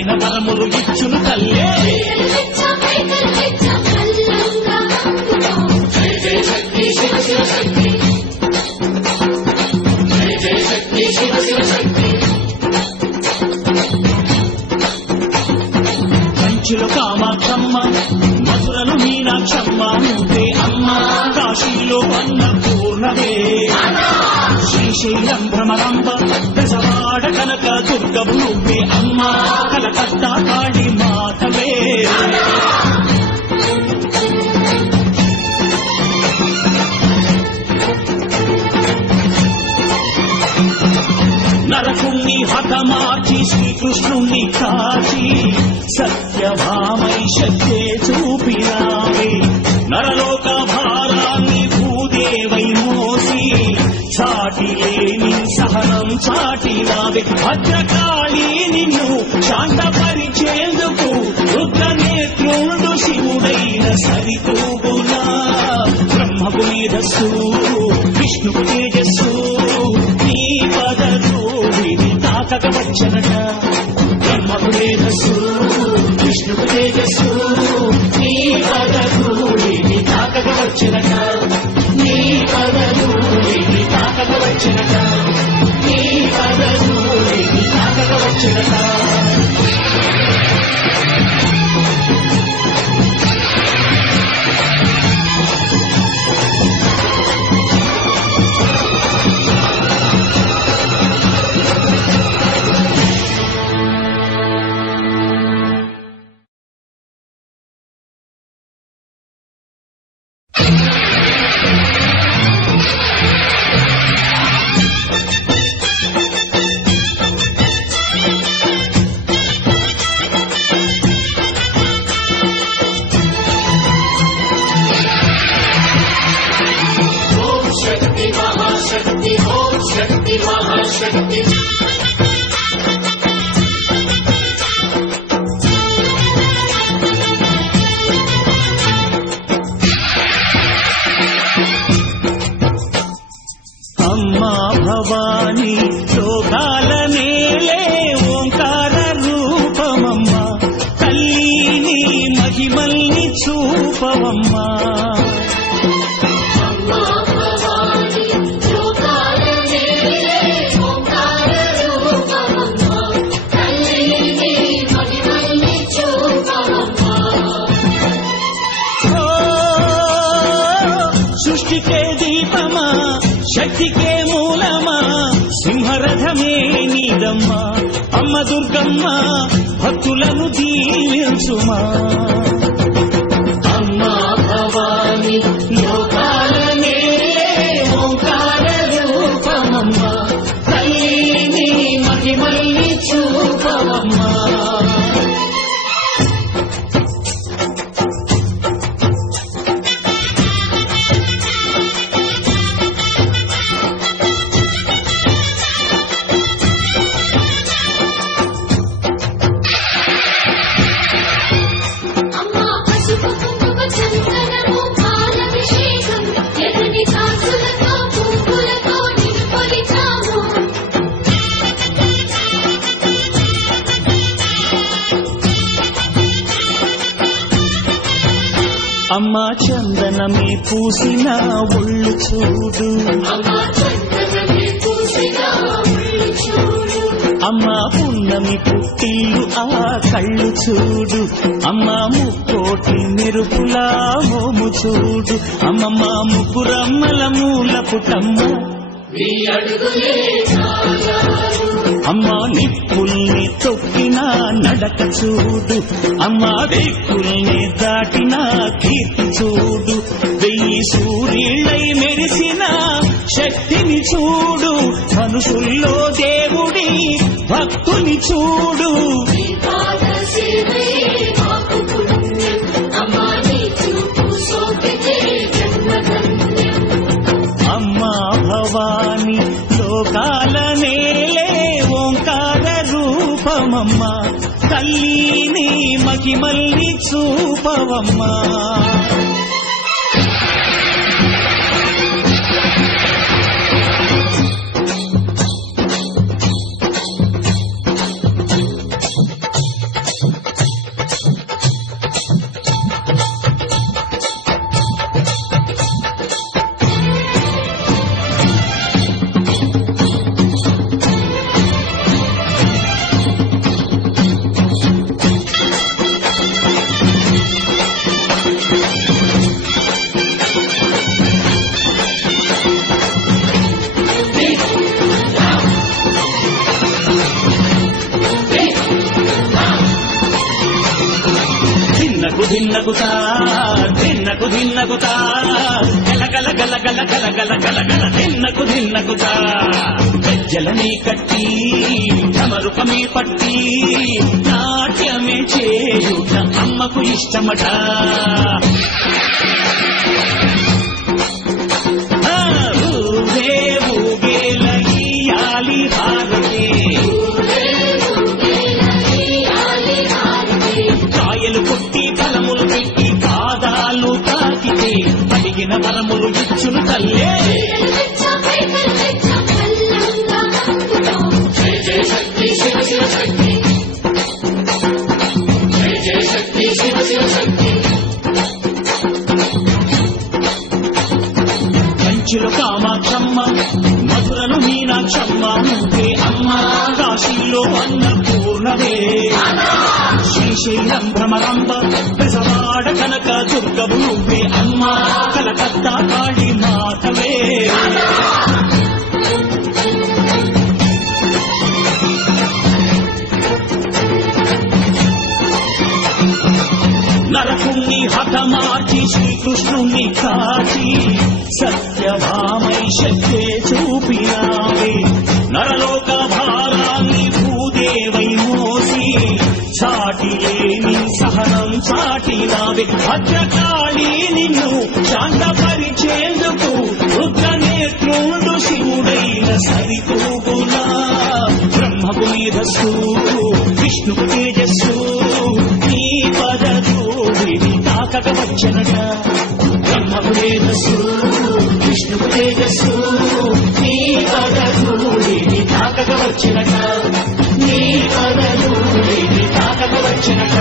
అడిగిన వరములు ఇచ్చును తల్లే. కంచిలో కామాక్షమ్మ, మధురలు మీనాక్షమ్మ నువ్వే అమ్మ. కాశీలో అన్నపూర్ణవే, శ్రీశైలం భ్రమరాంబ, దశవాడ కనక దుర్గవు నువ్వే అమ్మ. కలకత్తా కాళీ మాతవే. నరకుణ్ణి హతమార్చి శ్రీకృష్ణుణ్ణి కాచి సత్యభామై శక్తే చూపినావే. నరలోక భారాన్ని భూదేవై మోసి చాటి లేని సహనం చాటినావే. భద్రకాళి నిన్ను శాంతపరిచేందుకు రుద్రనేత్రుడు శివుడైన సరితూగునా. బ్రహ్మకు మేధస్సు, విష్ణుకు తేజస్సు, నీ పదధూళిని తాకక వచ్చనట. బ్రహ్మకు మేధస్సు, విష్ణుకు తేజస్సు, నీ పదధూళిని తాకక వచ్చనట. నీ పదధూళిని తాకక వచ్చనట. నీ పదధూళిని తాకక వచ్చనట. అమ్మా భవాని లోకాల నేలే ఓంకార రూపమమ్మ. తల్లిని మహిమల్ని చూపవమ్మా. సృష్టికే దీపమా, శక్తికే మూలమా, సింహరథమే నీదమ్మా. అమ్మ దుర్గమ్మ భక్తులను దీవించుమా. అమ్మా భవాని లోకాల నేలే ఓంకార రూపమమ్మ. తల్లిని మహిమల్ని చూపవమ్మా. అమ్మా చందనమే పూసిన ఒళ్ళు చూడు. అమ్మా పున్నమి పుట్టిల్లు ఆ కళ్ళు చూడు. అమ్మా ముక్కోటి మెరుపులా మోము చూడు. అమ్మమ్మ ముగ్గురమ్మల మూల పుటమ్మ. అమ్మా నిప్పుల్ని తొక్కిన నడక చూడు. అమ్మా దిక్కుల్ని దాటిన కీర్తి చూడు. 1000 సూర్యులై మెరిసిన శక్తిని చూడు. మనుషుల్లో దేవుడి భక్తుని చూడు. అమ్మా భవాని లోకాల నేలే ఓంకార రూపమమ్మ. తల్లిని మహిమల్ని చూపవమ్మా. దిన్నకుతా గల గల గల గల గల గల గల గల దిన్నకుతా గజ్జలనే కట్టి తమరుకమే పట్టి నాట్యమే చేయుట అమ్మకు ఇష్టమట. ఊగే ఊగేల ఇయ్యాలి హారతి, కాయలు కొట్టి ఫలములు పెట్టి పాదాలు తాకితే అడిగిన వరములు ఇచ్చును తల్లే. జయ జయ శక్తి శివ శివ శక్తి, జయ జయ శక్తి శివ శివ శక్తి. కంచిలో కామాక్షమ్మ, మధురను మీనాక్షమ్మ నువ్వే అమ్మ, కాశీలో అన్నపూర్ణవే, శ్రీశైలం భ్రమరంబ, బెజవాడ కనక దుర్గవు నువ్వే అమ్మ, కలకత్తా కాళీ మాతవే. నరకుణ్ణి హతమార్చి శ్రీకృష్ణుణ్ణి కాచి సత్యభామై శక్తే చూపినావే, నరలోక భారాన్ని భూదేవై మోసి చాటి లేని సహనం చాటినావే. భద్రకాళి నిన్ను శాంతపరిచేందుకు రుద్రనేత్రుండు శివుడైన సరితూగులా, బ్రహ్మకు మేధస్సు విష్ణుకు తేజస్సు నీ పదధూళిని తాకక వచ్చనట. బ్రహ్మకు మేధస్సు విష్ణుకు తేజస్సు నీ పదధూళిని తాకక వచ్చనట, నీ పదధూళిని తాకక వచ్చనట.